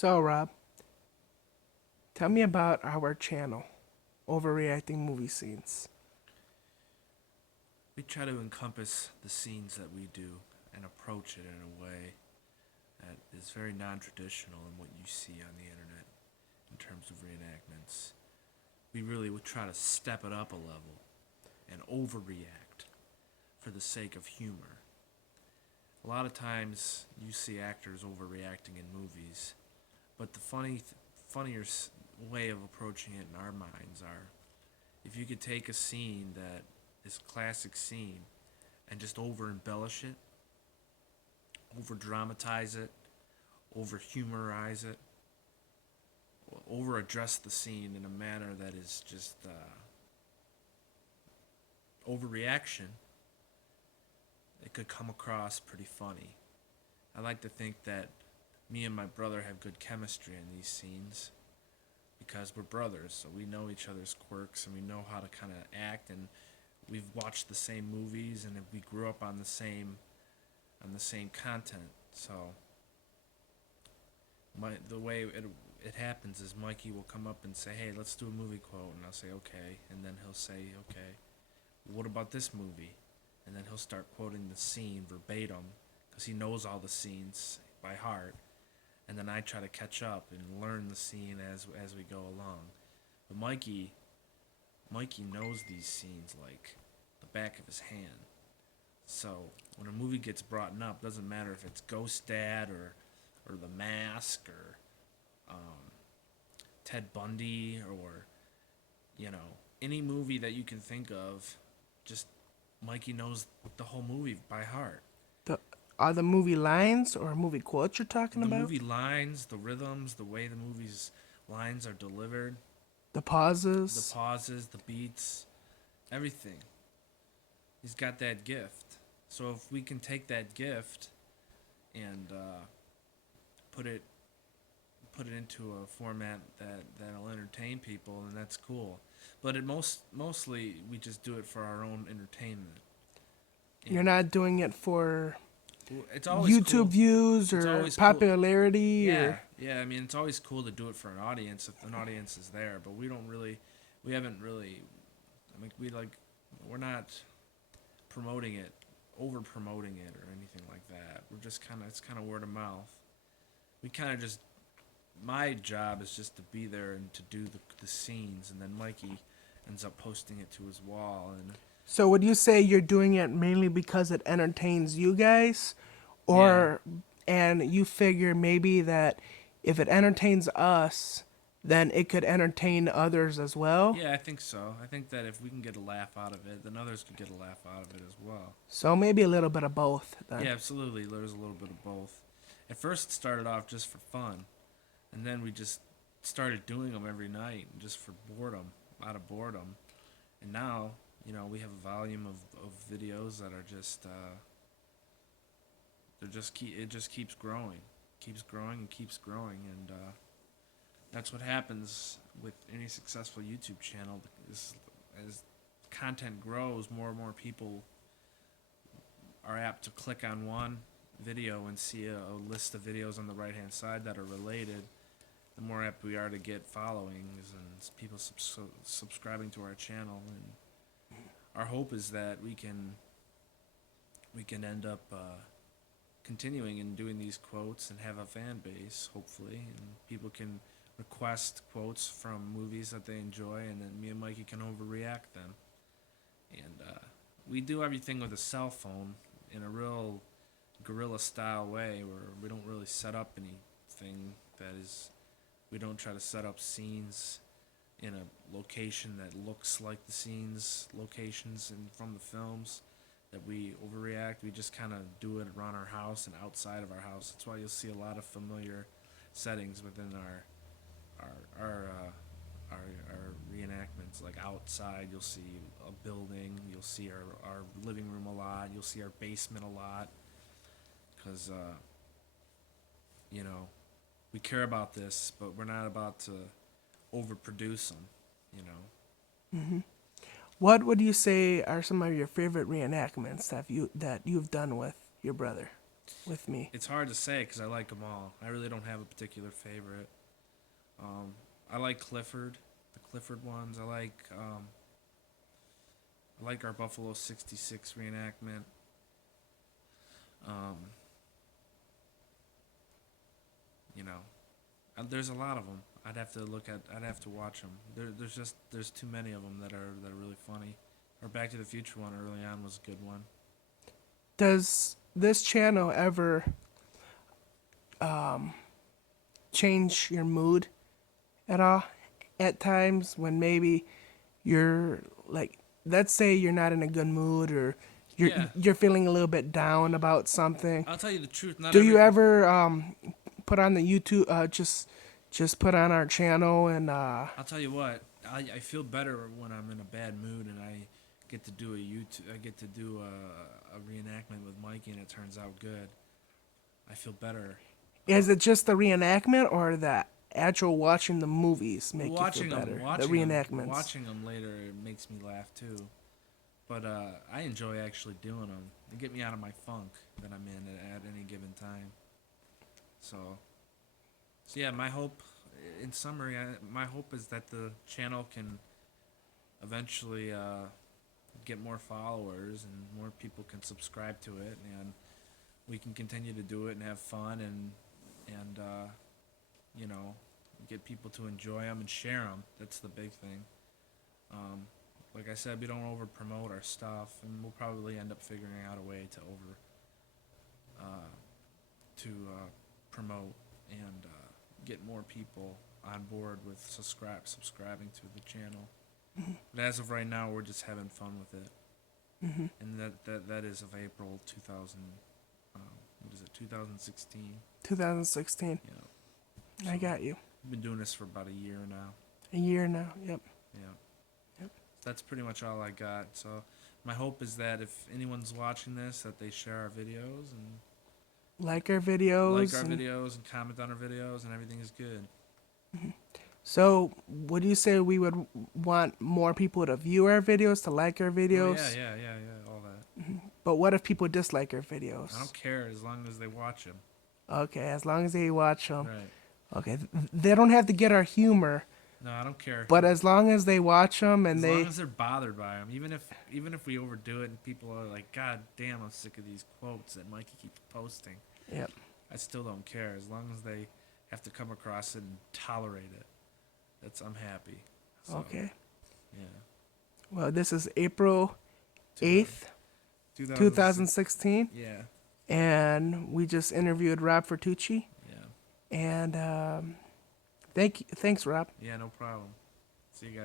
So, Rob, tell me about our channel, Overreacting Movie Scenes. We try to encompass the scenes that we do and approach it in a way that is very non traditional in what you see on the internet in terms of reenactments. We really would try to step it up a level and overreact for the sake of humor. A lot of times you see actors overreacting in movies, but the funnier way of approaching it in our minds are if you could take a scene that is a classic scene and just over embellish it, over dramatize it, over humorize it, over address the scene in a manner that is just overreaction, it could come across pretty funny. I like to think that me and my brother have good chemistry in these scenes because we're brothers, so we know each other's quirks and we know how to kind of act, and we've watched the same movies and we grew up on the same content. So the way it happens is Mikey will come up and say, "Hey, let's do a movie quote," and I'll say, "Okay," and then he'll say, "Okay, what about this movie?" And then he'll start quoting the scene verbatim because he knows all the scenes by heart, and then I try to catch up and learn the scene as we go along. But Mikey knows these scenes like the back of his hand. So when a movie gets brought up, doesn't matter if it's Ghost Dad or The Mask or um, Ted Bundy or any movie that you can think of, just Mikey knows the whole movie by heart. The Are the movie lines or movie quotes you're talking The about? movie lines, the rhythms, the way the movie's lines are delivered, The the pauses? pauses, the beats, everything. He's got that gift. So if we can take that gift and put it put it into a format that'll entertain people, then that's cool. But mostly we just do it for our own entertainment, You're and not doing it for it's always YouTube cool. views It's or always cool. popularity Yeah, or. yeah. I mean, it's always cool to do it for an audience if an audience is there. But we haven't really. I mean, we're not promoting it, over promoting it or anything like that. We're just it's kind of word of mouth. We kind of just my job is just to be there and to do the scenes, and then Mikey ends up posting it to his wall, and So, would you say you're doing it mainly because it entertains you guys? yeah, Or, and you figure maybe that if it entertains us, then it could entertain others as well? yeah, I think so. I think that if we can get a laugh out of it, then others could get a laugh out of it as well. So, maybe a little bit of both Yeah, then. absolutely. There's a little bit of both. At first, it started off just for fun, and then we just started doing them every night just for boredom, out of boredom. And now, we have a volume of videos that are just it just keeps growing and keeps growing, and that's what happens with any successful YouTube channel. Is as content grows, more and more people are apt to click on one video and see a list of videos on the right hand side that are related. The more apt we are to get followings and people subscribing to our channel, and our hope is that we can end up continuing and doing these quotes and have a fan base, hopefully, and people can request quotes from movies that they enjoy, and then me and Mikey can overreact them. And we do everything with a cell phone in a real guerrilla style way, where we don't really set up anything that is. We don't try to set up scenes in a location that looks like the scenes locations from the films that we overreact. We just kind of do it around our house and outside of our house. That's why you'll see a lot of familiar settings within our reenactments. Like outside, you'll see a building. You'll see our living room a lot. You'll see our basement a lot because you know we care about this, but we're not about to overproduce them. You know, What would you say are some of your favorite reenactments that you've done with your brother? with me. It's hard to say because I like them all. I really don't have a particular favorite. I like Clifford, the Clifford ones. I like our Buffalo '66 reenactment. Um, you know, there's a lot of them. I'd have to watch them. There's too many of them that are really funny. Our Back to the Future one early on was a good one. Does this channel ever change your mood at all? At times when maybe you're like, let's say you're not in a good mood, or Yeah. you're feeling a little bit down about something. I'll tell you the truth. Do you ever put on the YouTube, just put on our channel and I'll tell you what. I feel better when I'm in a bad mood and I get to do a reenactment with Mikey and it turns out good. I feel better. is it just the reenactment or the actual watching the movies make you feel better? The reenactments. Watching them later, it makes me laugh too. But I enjoy actually doing them. They get me out of my funk that I'm in at any given time. So yeah, my hope, in summary, my hope is that the channel can eventually get more followers and more people can subscribe to it, and we can continue to do it and have fun and you know, get people to enjoy them and share them. That's the big thing. Like I said, we don't over promote our stuff, and we'll probably end up figuring out a way to promote and get more people on board with subscribing to the channel. But as of right now, we're just having fun with it. And that is of April 2000. What is it? 2016. 2016. Yeah. I got you. We've been doing this for about a year now. A year now. Yep. Yeah. Yep. That's pretty much all I got. So my hope is that if anyone's watching this, that they share our videos and Like our videos. and comment on our videos, and everything is good. So, would you say we would want more people to view our videos, to like our videos? Oh, yeah, all that. But what if people dislike our videos? I don't care as long as they watch them. Okay, as long as they watch them. Right. Okay, they don't have to get our humor, No, I don't care. but as long as they watch them and As they... long as they're bothered by them, even if we overdo it and people are like, God damn, I'm sick of these quotes that Mikey keeps posting. Yep. I still don't care as long as they have to come across it and tolerate it. I'm happy. So, Okay. Yeah. Well, this is April 8th, 2016. Yeah. And we just interviewed Rob Fertucci. Yeah. And thanks, Rob. Yeah, no problem.